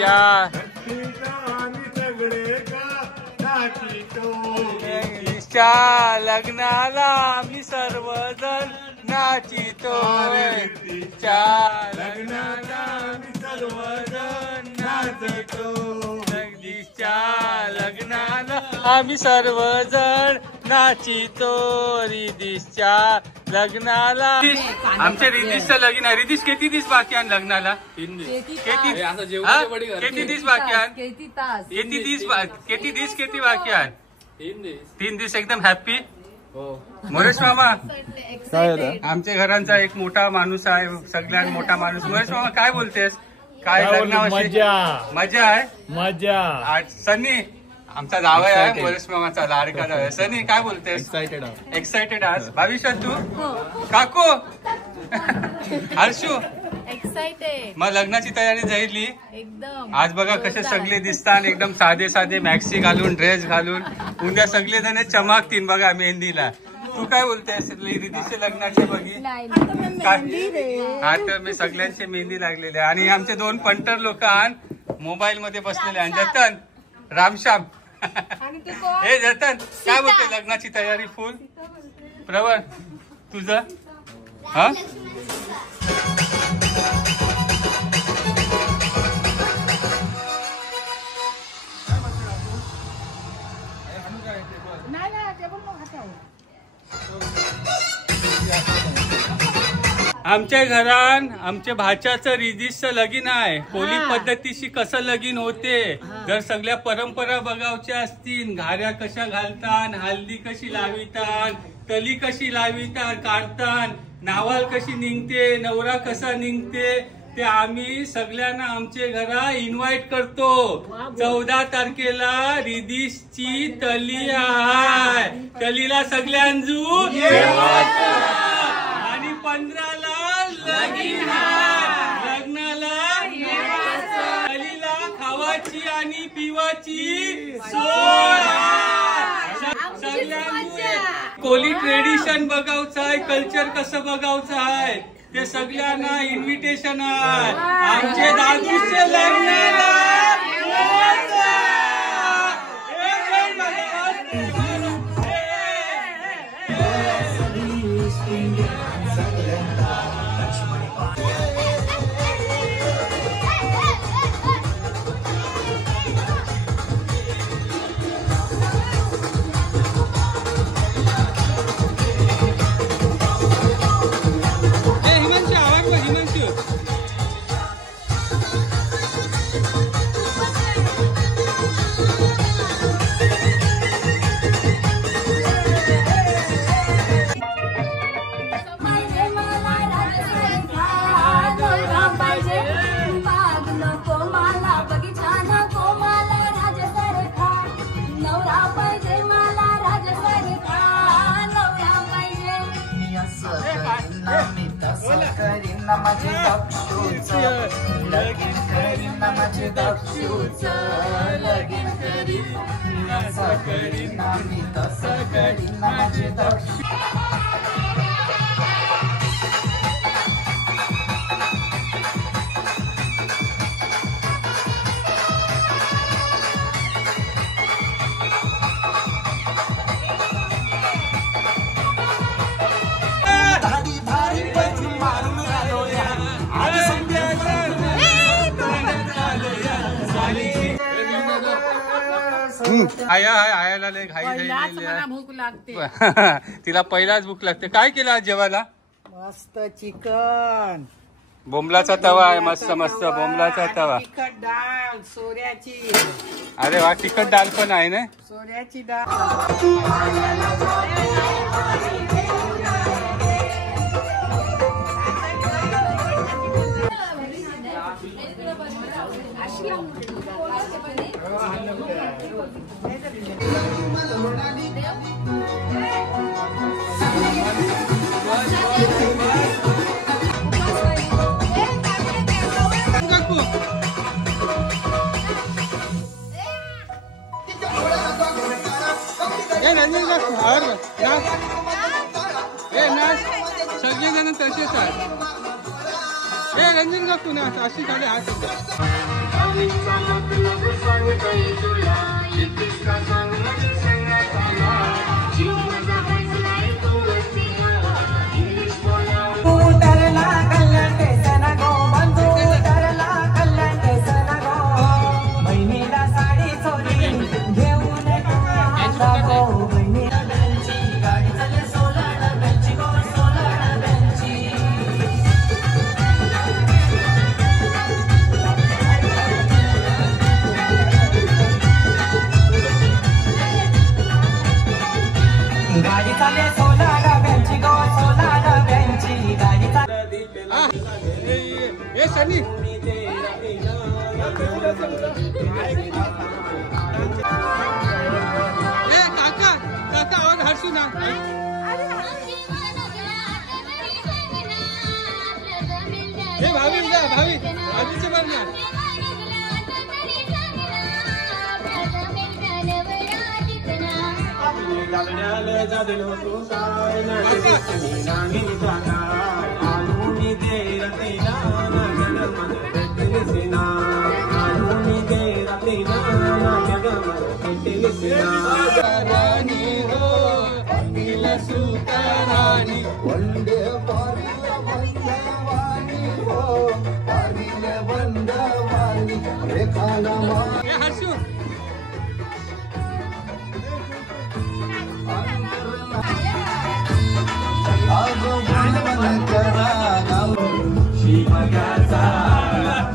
या लग्नाला आम्ही सर्वजण नाचितो लग्नाला आम्ही सर्वजण नाचतो जगदीशच्या लग्नाला आम्ही सर्वजण नाचितो रिदीशच्या लग्नाला आमच्या रिदीशचं लग्न आहे रिदीश किती दिवस बाकी आहे लग्नाला 3 दिवस किती दिवस बाकी आहे किती बाकी आहे 3 दिवस एकदम हॅपी मोरेश मामा आमच्या घरांचा एक मोठा माणूस आहे सगळ्यात मोठा माणूस मोरेश मामा काय बोलतेस काय लग्नाविषयी मजा आहे मजा सनी आमचा जावई आहे मोरेश मामाचा लाडका जावई सनी काय बोलतेस एक्साइटेड आज भविष्यात तू काकू हर्षू एक्साइटेड मग लग्नाची तयारी झाली एकदम आज बघा कसे सगळे दिसतात एकदम साधे साधे मॅक्सी घालून ड्रेस घालून उद्या सगळे जण चमकतील बघा मेहंदीला तू काय बोलतेस रिदीच्या लग्नाची बघी आता मी सगळ्यांची मेहंदी लागलेली आहे आणि आमचे 2 पंटर लोक मोबाईल मध्ये बसलेले आहेत जतन रामश्याम हे जतन काय बोलते लग्नाची तयारी फुल प्रवर तुझं हा आमच्या घरात आमच्या भाच्याचं रिदीशचं लगीन आहे कोली पद्धतीशी कसं लगीन होते जर सगळ्या परंपरा बघावच्या असतील घाऱ्या कशा घालतात हल्दी कशी लावितात तली कशी लावितात काढतात नावाल कशी निघते नवरा कसा निघते ते आम्ही सगळ्यांना आमच्या घरा इन्व्हाइट करतो 14 तारखेला रिदीशची तली आहे तलीला सगळ्यांजू आणि 15ला लगीन लग्नाला तलीला खावाची आणि पिवाची सोय कोली ट्रेडिशन बघावचं आहे कल्चर कसं बघावचं आहे ते सगळ्यांना इन्व्हिटेशन आहे आमचे दादूचे लग्नाला लगीन करीन माझे दक्षूच लगीन करीन असं करीन आम्ही तसं करीन माझे दक्षू आयाला लय घाई झालेली भूक लागते तिला पहिलाच भूक लागते काय केलं आज जेवायला मस्त चिकन बोंबलाचा तवा आहे मस्त मस्त बोंबलाचा तवा तिखट डाळ सोऱ्याची अरे वा तिखट डाळ पण आहे ना सोऱ्याची डाळ सगळे जण तसेच आहेत रंजन काकू ना अशी झाले सनी काका काका आवाज हसू ना भाभी भाभी आधीचे बर ना राणी हो सुताराणी वंदे बंदवानी हो पारिले बंदवानी रेखाला हर्षू आगो मन करा शिवगाचा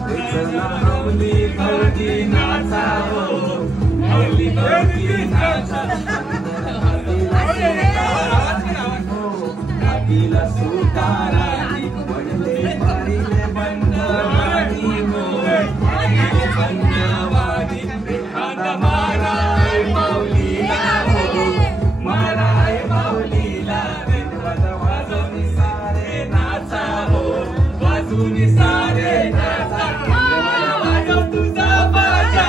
रेखला हवली भरती नाचा हो हवली भरती नाचा आगीला सुताराणी वंदे पारिले बंदवानी हो पारिले बंदवानी रेखाला माराय माऊलीला हो माराय माऊलीला वाजवणी सारे नाचा हो वाजवणी सारे नाचा वाजव तुझा बाजा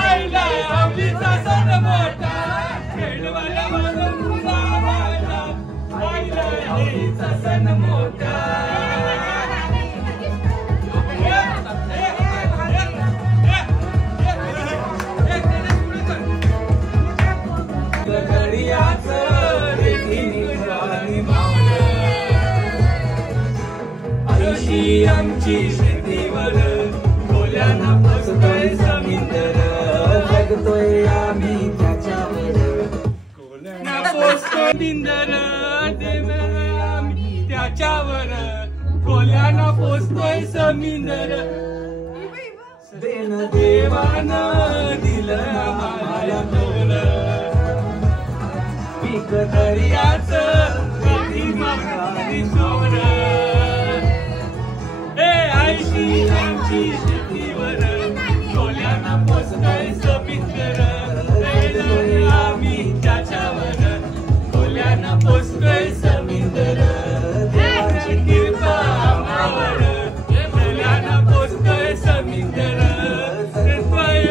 आईला आवलीचा सण मोठा खेळवाला वाजव तुझा बाजा आईला आवलीचा सण मोठा आमची शेतीवर कोल्याना फसतोय समिंदर जगतोय आम्ही त्याच्यावर कोल्याना पोसतोय निंदर आम्ही त्याच्यावर कोल्याना पोसतोय समिंदर देन देवानं दिलं आम्हाला तोर पीक दर्याचं कधी मागणी सोर आमची शेतीवर कोल्याना पोसतोय समिंदर आम्ही त्याच्यावर कोल्याना पोसतोय समिंदर देवाची कृपा आम्हावर कोल्याना पोसतोय समिंदर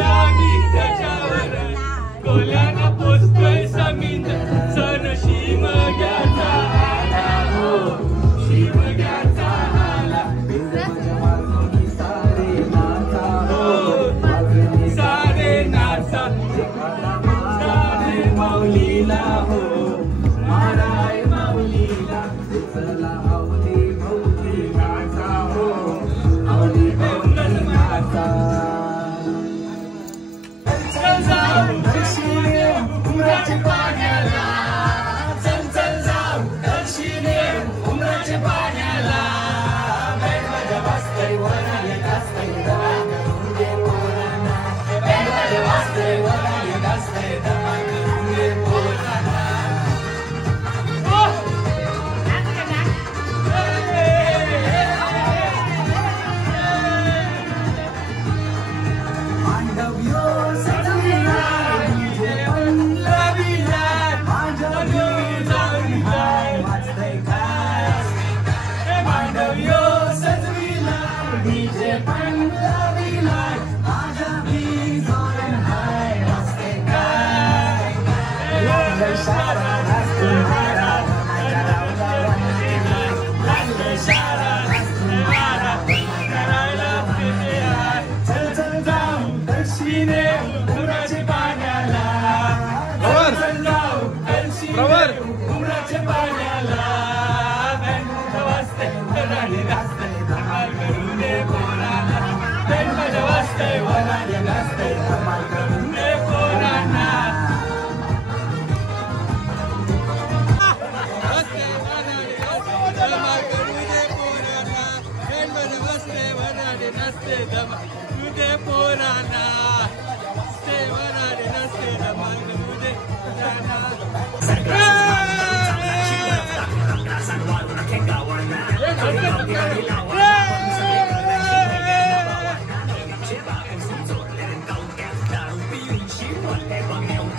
आम्ही त्याच्यावर कोल्याना पोसतोय समिंदर सण शिमग्याचा आला हो शिमग्याचा आला माऊलीला हो माराय माऊलीला चला आवली भोवती नाचा हो आवली भोवती नाचा चल जाऊ दर्शिने उमराच्या पाण्याला चल चल जाऊ दर्शिने उमराच्या पाण्याला बँड माझ्या वाजतंय वराले गाजतंय दमा करून दे पोरांना बँड माझ्या वाजतंय वराले गाजतंय दमा करून दे पोरांना मांडव्यो सजविला डीजे पंढरविला मांडव्यो सजविला वाजतंय काय मांडव्यो सजविला डीजे पंढरविला माझा भी जोरण हाय वाजतंय काय लागलं शाळा वाजतंय हारा माझ्या गावला वाजतंय लागलं शाळा वाजतंय हारा करायला फिरे हाय चल चल जाऊ दर्शिने उमराच्या पाण्याला चल जाऊ दर्शिने उमराच्या पाण्याला बँड वाजतंय वराले गाजतंय धमाल करून दे पोरांना बँड वाजतंय वराले गाजतंय धमाल करून दे पोरांना नसते धमाल तुझे पोरांना नसते वराले नसते धमाल तुझे पोरांना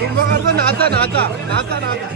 नाचा नाचा नाचा नाचा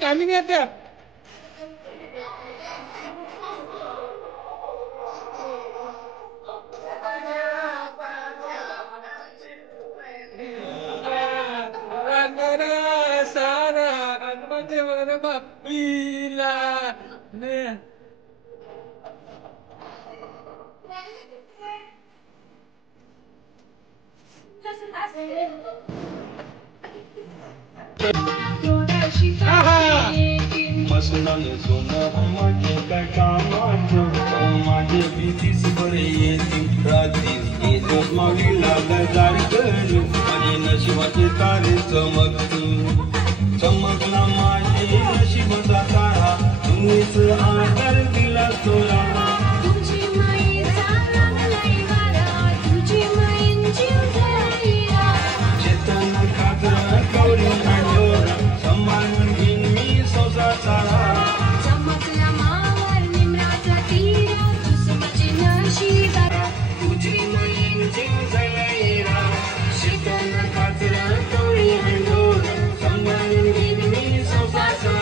टायमिंग येते नशिबाचे तारे चमकला माझी नशिबाचा तारा तुम्हीच आदर दिला सोळा चेतन खातर गौरी अंडोर सांभाळून घेईन मी संसाराचा चमकला मावर निमराचा तीरा कुसुमाची नशीब तुझी मैन जीव जळलेला चेतन खातर गौरी अंडोर सांभाळून घेईन मी संसाराचा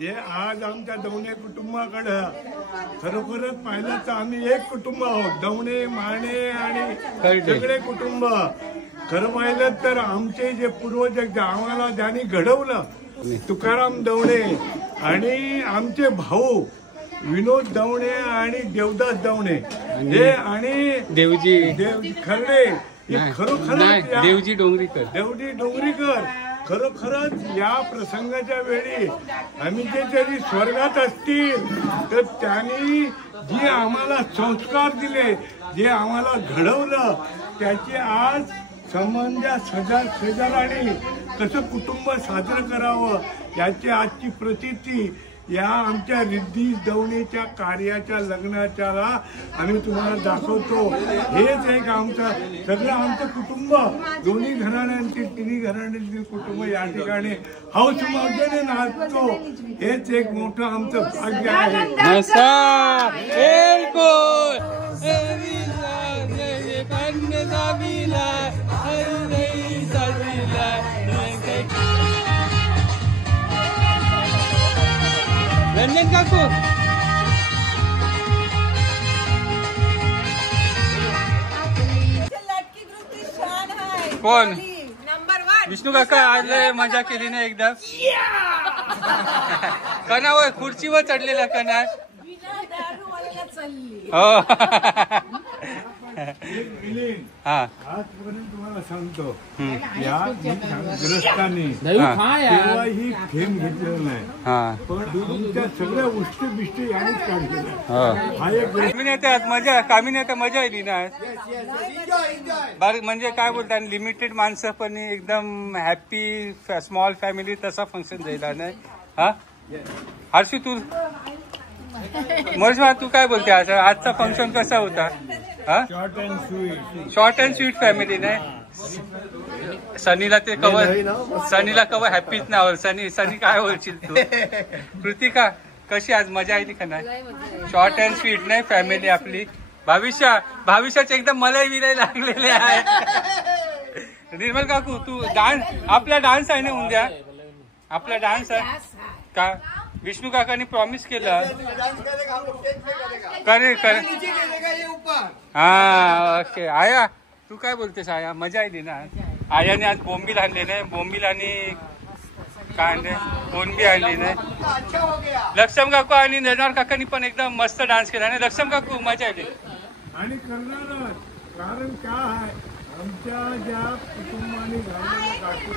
हे आज आमच्या दवणे कुटुंबाकडं खरोखरच पाहिलं तर आम्ही एक कुटुंब आहोत. दवणे माने आणि सगळे कुटुंब. खरं पाहिलं तर आमचे जे पूर्वज आम्हाला ज्यांनी घडवलं तुकाराम दवणे आणि आमचे भाऊ विनोद दवणे आणि देवदास दवणे हे आणि देवजी खर्डे खरोखरच देवजी डोंगरीकर खरोखरच या प्रसंगाच्या वेळी आम्ही जे तरी स्वर्गात असतील तर त्यांनी जे आम्हाला संस्कार दिले जे आम्हाला घडवलं त्याची आज संबंधा शेजाराने कसं कुटुंब साजरं करावं याची आजची प्रचिती या आमच्या रिद्धी दवणेच्या कार्याच्या लग्नाच्याला आम्ही तुम्हाला दाखवतो. हेच एक आमचं सगळं आमचं कुटुंब दोन्ही घराण्यांतील तिन्ही घराण्यांतील कुटुंब या ठिकाणी हौस मौजेने नाचतो. हेच एक मोठं आमचं भाग्य आहे. रंजन काकू कोण नंबर 1 विष्णू काका आज मजा केली ना एकदा कणावर खुर्चीवर चढलेला कणा चालली हो हा आजपर्यंत तुम्हाला सांगतो या ग्रस्तांनी हा तेव्हा ही थेंब घेतलेलं नाही, हा पण तुमच्या सगळ्या उष्टी बिष्टी यानेच काढलेल्या. हा हा एक कामिनी मजा येईल ना म्हणजे काय बोलतात लिमिटेड माणसं पण एकदम हॅपी स्मॉल फॅमिली तसा फंक्शन जाईल नाही. हा हर्षू तू मर्षमा तू काय बोलते आजचा फंक्शन कसा होता? हा शॉर्ट अँड स्वीट फॅमिली नाही. सनीला ते कवर हॅपीच नाही आवड. सनी काय बोलशील तू? कृतिका कशी आज मजा आली का नाही? शॉर्ट अँड स्वीट नाही फॅमिली आपली. भाविष्याचे एकदम मलाही विलाय लागलेले आहे. निर्मल काकू तू आपला डान्स आहे ना उद्या? आपला डान्स आहे का? विष्णू काकांनी प्रॉमिस केलं करे. हा ओके. आया तू काय बोलतेस? आया मजा आली ना? आयाने आज बोंबील आणले नाही. बोंबील आणि काय आणले? कोणबी आणली नाही. लक्ष्म काकू आणि निर्णार काकांनी पण एकदम मस्त डान्स केला आणि लक्ष्म काकू मजा आली. आणि करणारच. कारण काय आहे आमच्या ज्या कुटुंबाने घाललेल्या गाठी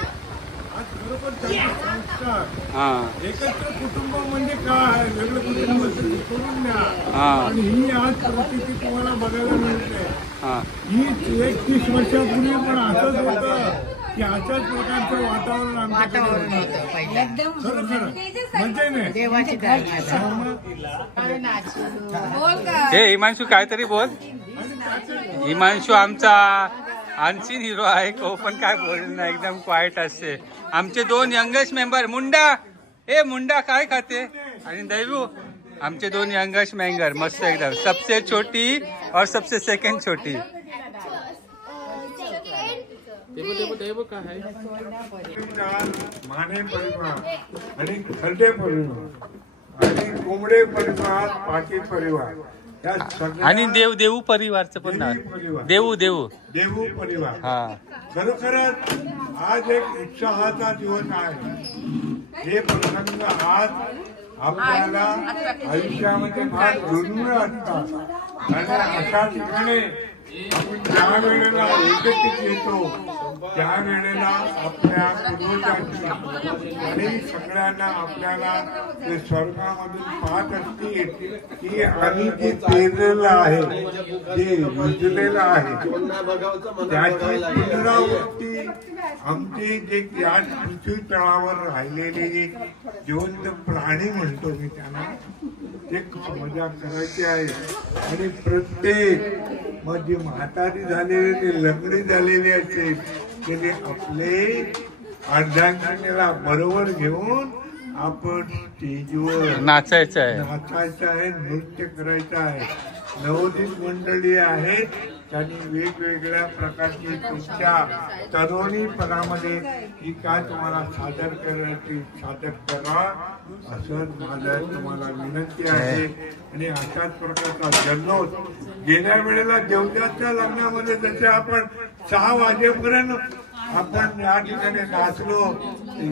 आज खरोखर त्यांचे संस्कार एकत्र कुटुंब म्हणजे काय आहे वेगळं कुटुंब सोडून द्या. आणि ही आज परिस्थिती तुम्हाला बघायला मिळते. ही 31 वर्षापूर्वी पण असंच होतं की अशाच प्रकारचं वातावरण आमच्याकडे खरं खरं म्हणजे हे हिमांशू काहीतरी बोल. हिमांशू आमचा अनसीन हिरो आहे. तो पण काय बोल ना एकदम क्वाइट असते. आमचे 2 यंगेस्ट मेंबर मुंडा काय खाते आणि दैवू आमचे 2 यंगेस्ट मेंबर मस्त एकदम. सबसे छोटी और सबसे सेकंड छोटी. माने परिवार आणि खर्डे परिवार आणि कोंबडे परिवार पाटील परिवार आणि देवू परिवारचं पण नाव देवू परिवार. हा खरोखरच आज एक उत्साहाचा दिवस आहे. हे प्रसंग आज आपल्याला आयुष्यामध्ये फार दुर्मिळ असतात आणि अशा ठिकाणी आपण ज्या वेळेला एकत्रित येतो त्या वेळेला आपल्या पूर्वजांची आणि सगळ्यांना आपल्याला ते स्वर्गामधून पाहत असतील की आम्ही जे पेरलेलं आहे जे रुजलेलं आहे त्याची पुनरावृत्ती आमचे जे या पृथ्वी तळावर राहिलेले जे जिवंत प्राणी म्हणतो मी त्यांना एक मजा करायची आहे. आणि प्रत्येक म्हणजे म्हातारी झालेले ते लंगडी झालेले असेल की ते आपले अर्धांगिनीला बरोबर घेऊन आपण स्टेजवर नाचायचं आहे नृत्य करायचं आहे. नवोदित मंडळी आहेत त्यांनी वेगवेगळ्या प्रकारची तुमच्या तरुणीपणामध्ये ही काय तुम्हाला सादर करायची सादर करा असं माझं तुम्हाला विनंती आहे. आणि अशाच प्रकारचा जल्लोष गेल्या वेळेला देवजाच्या लग्नामध्ये जसे आपण 6 वाजेपर्यंत आपण या ठिकाणी नाचलो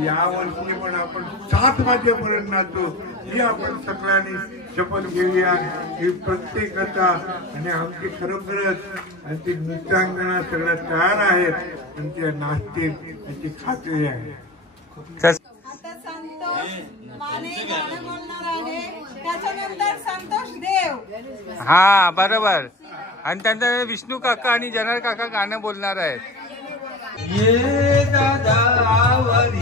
यावर्षी पण आपण 7 वाजेपर्यंत नाचू ही आपण सगळ्यांनी शपथ घेऊया ही प्रत्येकाचा. आणि आमची खरोखरच आणि ती नृत्यांगणा सगळ्या तयार आहेत आणि त्या नाचतील याची खात्री आहे. आता संतोष माने गाणं बोलणार आहे त्याच्यानंतर संतोष देव. हा बरोबर. आणि त्यानंतर विष्णू काका आणि जनार काका गाणं बोलणार आहेत. ये दादा आवर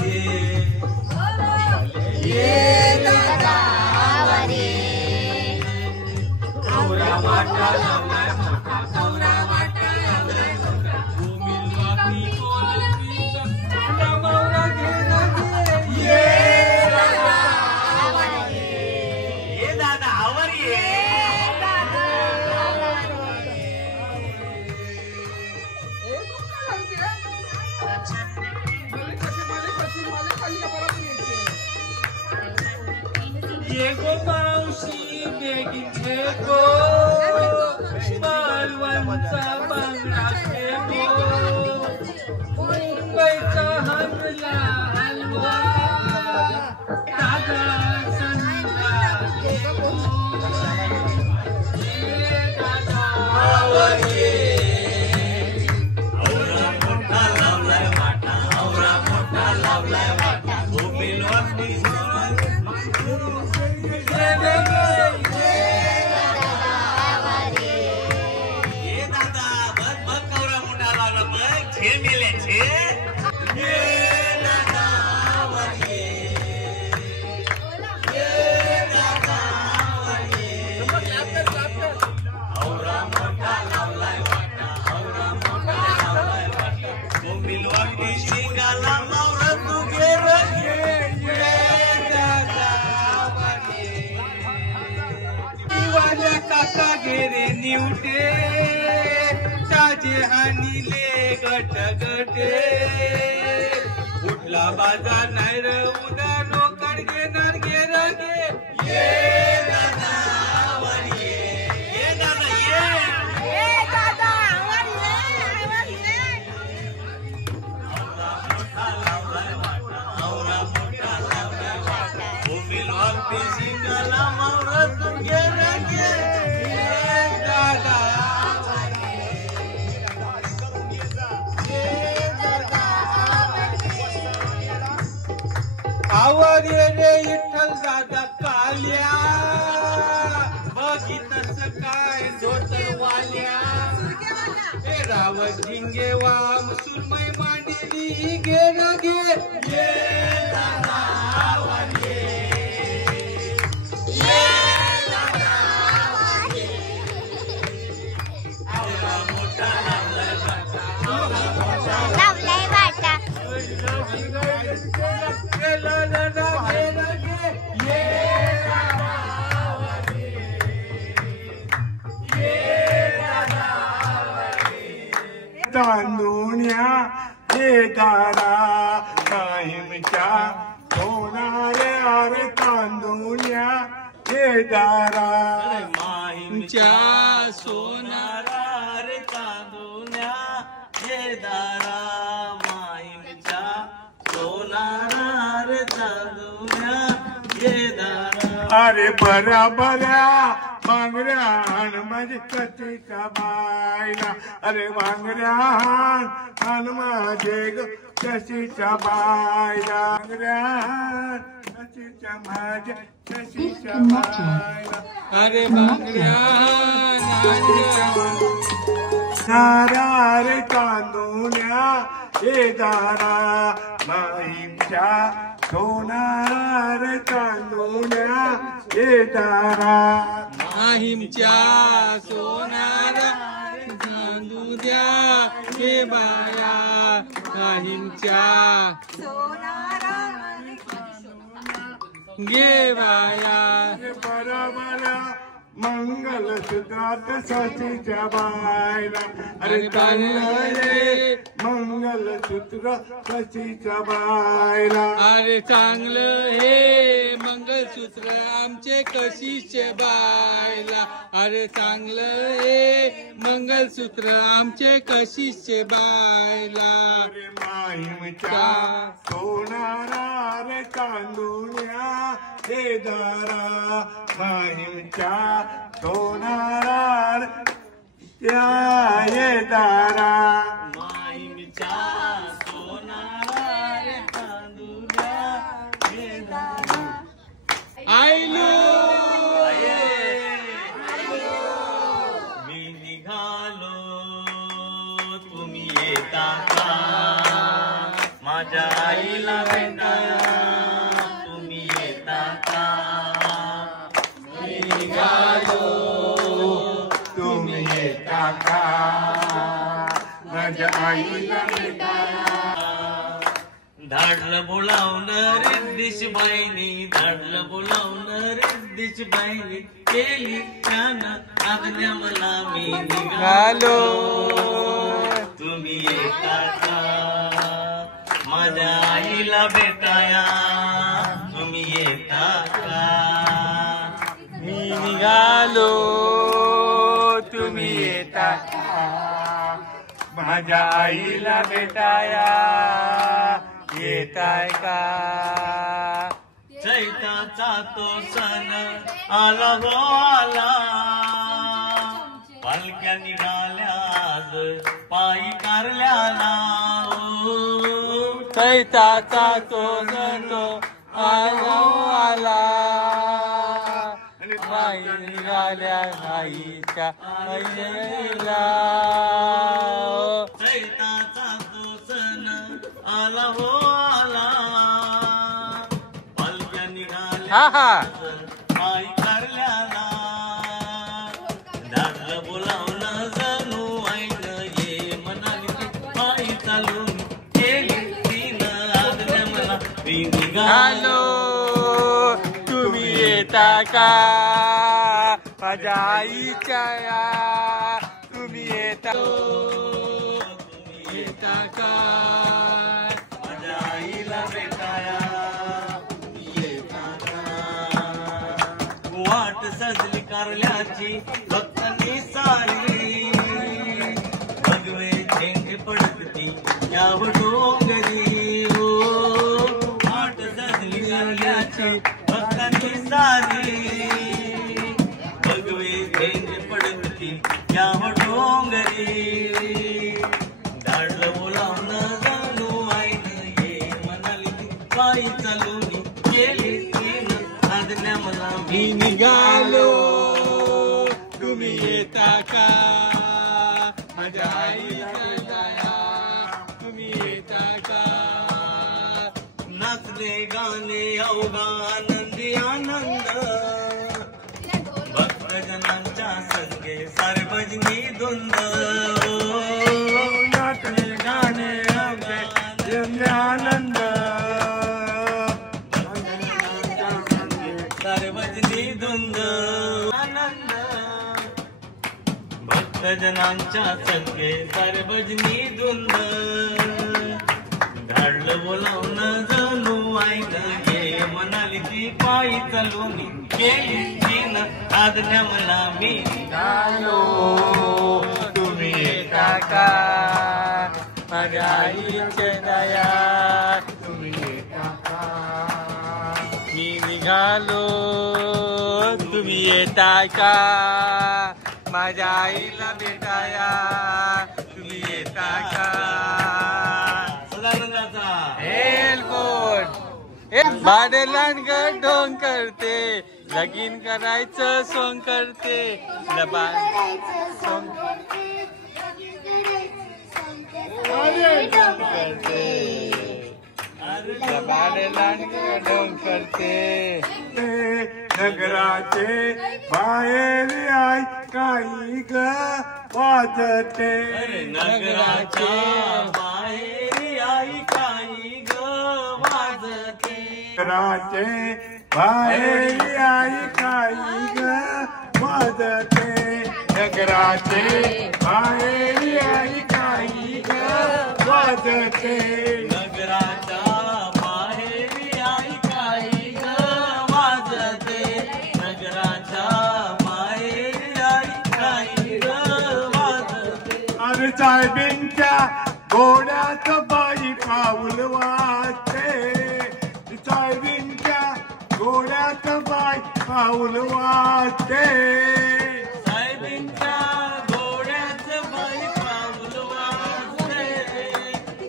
ये दादा आवर गौरा वाटा लावलाय मोठा गौरा वाटा लावलाय मोठा भूमी वाकी कोलंबीचा गौरा घेणा घे ये दादा आवर ये दादा आवर ये दादा ये गो मावशी बेगीन घे गो मालवणचा बांगडा घे गो मुंबईचा हरला हलवा दादा संगा घे गो ये दादा आवर ये मासे हानिले गट गटे उठला बाजार नाही र उद्या रोकड घेणार घे र घे ये दादा वर ये दादा ये दादा आवर ये आवरा मोठा लावला वाटा उमिलवार पेशिंगाला मावरत घे र घे ये दादा आवर ये रे विठ्ठल दादा काल्या बघितस काय धोतरवाल्या हे रावत झिंगे वाम सुरमई मांडली घे र घे ये दादा आवर ये दादा आवर आवरा मोठा लावलाय वाटा तांदुण्या हे दारा कायमच्या सोनाऱ्या रे तांदुण्या हे दारा माहीमच्या सोनारा रे तांदुण्या हे दारा माहीमच्या सोनारा रे तांदुण्या हे दारा अरे बऱ्या बऱ्या मांगऱ्या हाण माझी कथीच्या बायला अरे मांगऱ्या हाण माझे ग कशीच्या बायला मांगऱ्या हाण कशीच्या माझ्या कशीच्या बायला अरे बांगड्या नारा रे तांदुण्या हे दारा माहीमच्या सोनारा रे तांदुण्या हे दारा माहीमच्या सोनारा तांदुळ्या हे बाया माहीमच्या गे बाया बरोबर मंगलसूत्रात सतीच्या बायला अरे चांगलं मंगलसूत्र सतीच्या बायला अरे चांगलं हे मंगलसूत्र आमचे कशीचे बायला अरे चांगलं हे मंगलसूत्र आमचे कशीचे बायला अरे माहीमच्या सोनारा रे तांदुळ्या हे दारा माहीमच्या सोनारा त्या हे दारा माहीमच्या सोनारा रे तांदुळ्या हे दारा आयलो मी निघालो तुम्ही येता का माझ्या आईला भेटाया तुम्ही येता का मी निघालो तुम्ही येता का माझ्या आईला धाडलं बोलावणं रिद्दिश बाईनी धाडलं बोलावणं रिद्दिश बाईनी केली त्यानं आज्ञा मला मी निघालो तुम्ही येता का माझ्या आईला भेटाया तुम्ही येता का मी निघालो तुम्ही येता का माझ्या आईला भेटाया येताय का चैताचा तो सण आला हो आला पालख्या निघाल्या आज पायी कारल्याला चैताचा तो सण आला हो आला पायी निघाल्या आईच्या आईला चैताचा तो सण आला हो आला पालख्या निघाल्या आई करल्याला धाडलं बोलावलं जणू ऐकलं ये म्हणाली पायी चालून केली तिनं आज्ञा मला मी निघालो तुम्ही येता का माझ्या आईच्या तुम्ही येता येता का माझ्या आईला भेटाया येता का वाट सजली कारल्याची भक्तांनी सारी भगवे झेंडे पडती यावर डोंगरी हो वाट सजली कारल्याची भक्तांनी सारी भगवे झेंडे पडती यावर डोंगरी धाडलं बोलावणं जाणू आईनं ये म्हणाली पायी चालून गेली तीन आज्ञा मला मी निघालो तुम्ही येता का माझ्या आईला तुम्ही येता का नाचले गाणे अवघा आनंदी आनंद भक्तजनांच्या संगे सार्वजनी धुंद नाचले गाणे अवघा आनंद सार्वजनी धुंद आनंद भक्तजनांच्या संगे सार्वजनी धुंद धाडलं बोलावणं जणू आईनं ये म्हणाली ती पायी चालून गेली तीन आज्ञा मला मी निघालो तुम्ही येता का माझ्या आईच्या दया तुम्ही येता का मी निघालो तुम्ही येता का माझ्या आईला भेटाया तुम्ही येता का सदानंदाचा हेलकोट बाडेलांड ढोंग करते लगीन करायचं सोंग करते बाडेलांड ढोंग करते नगराचे बाहेर आई काही ग वाजते नगराचे बाहेर आई काही ग वाजते नगराचे बाहेर आई काही ग वाजते नगराचे बाहेर आई काही ग वाजते नगराच्या बाहेर आई काही ग वाजते नगराच्या बाहेर आई काही ग वाजते अरे साहेबींच्या घोड्यात बाई पाऊल वाजते साहेबींच्या घोड्यात बाई पाऊल वाजते साहेबींच्या घोड्यात बाई पाऊल वाजते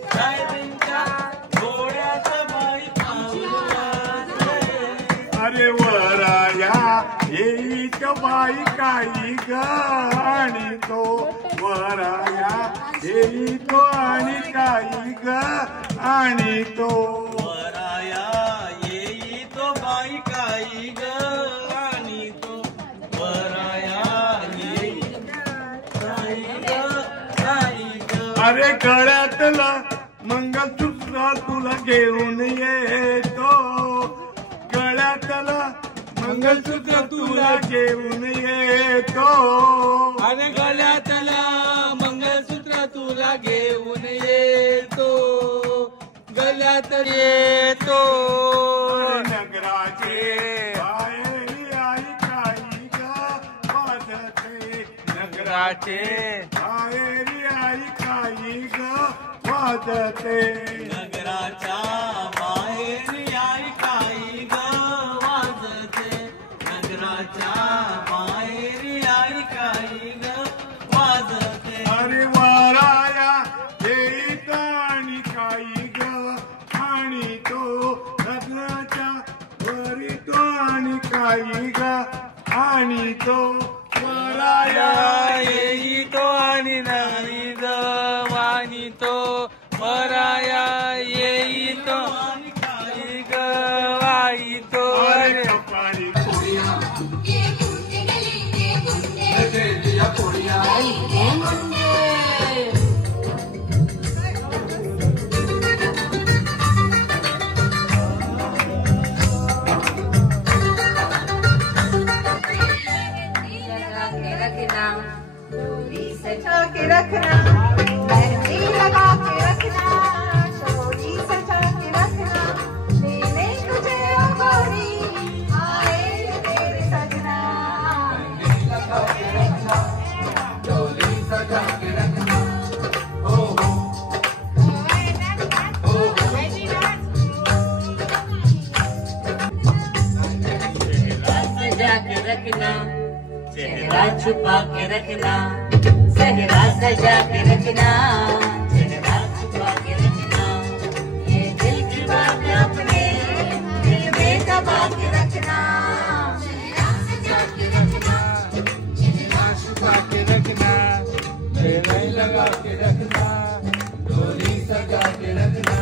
साहेबींच्या घोड्यात बाई पाऊल वाजते अरे वराया येईत बाई काही ग आणि तो वराया येईतो आणि काही ग आणि तो वराया येई तो बाई काही ग आणि तो वराया येई काही ग काही ग अरे गळ्यातलं मंगळसूत्र तुला घेऊन येतो गळ्यातलं मंगळसूत्र तुला घेऊन येतो आणि गळ्यातला मंगळसूत्र तुला घेऊन येतो गळ्यात येतो नगराचे बाहेर आई काही ग वाजते नगराचे बाहेर आई काही ग वाजते नगराच्या बाहेर आई काही ग वाजते नगराच्या बाहेर आई काही ग वाजते अरे वाराया येईत आणि काही ग आणि तो लग्नाच्या वरी तो आणि काही ग आणि तो वराया येई तो आणि नाही ग वाणी तो वराया येई तो छुपा के रखना, सहरा सजा के रखना, चेहरा छुपा के रखना, ये दिल की बात अपने दिल में दबा के रखना, चेहरा सजा के रखना, चेहरा छुपा के रखना, चेहरा लगा के रखना, डोरी सजा के रखना।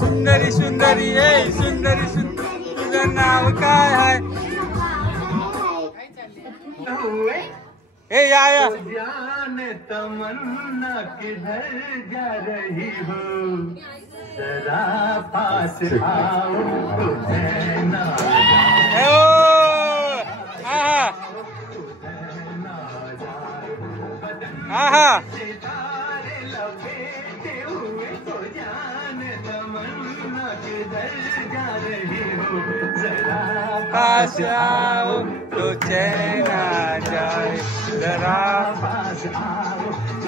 सुंदरी सुंदरी ए सुंदरी सुंदरी तुझं नाव काय आहे ए या तमन्ना किधर जा रही हो जरा पास आओ तो नैना सितारे लपेटे हुए तो जान तमन्ना किधर जा रही हो जरा पास आओ तो चैन आ जाए जरा पास आओ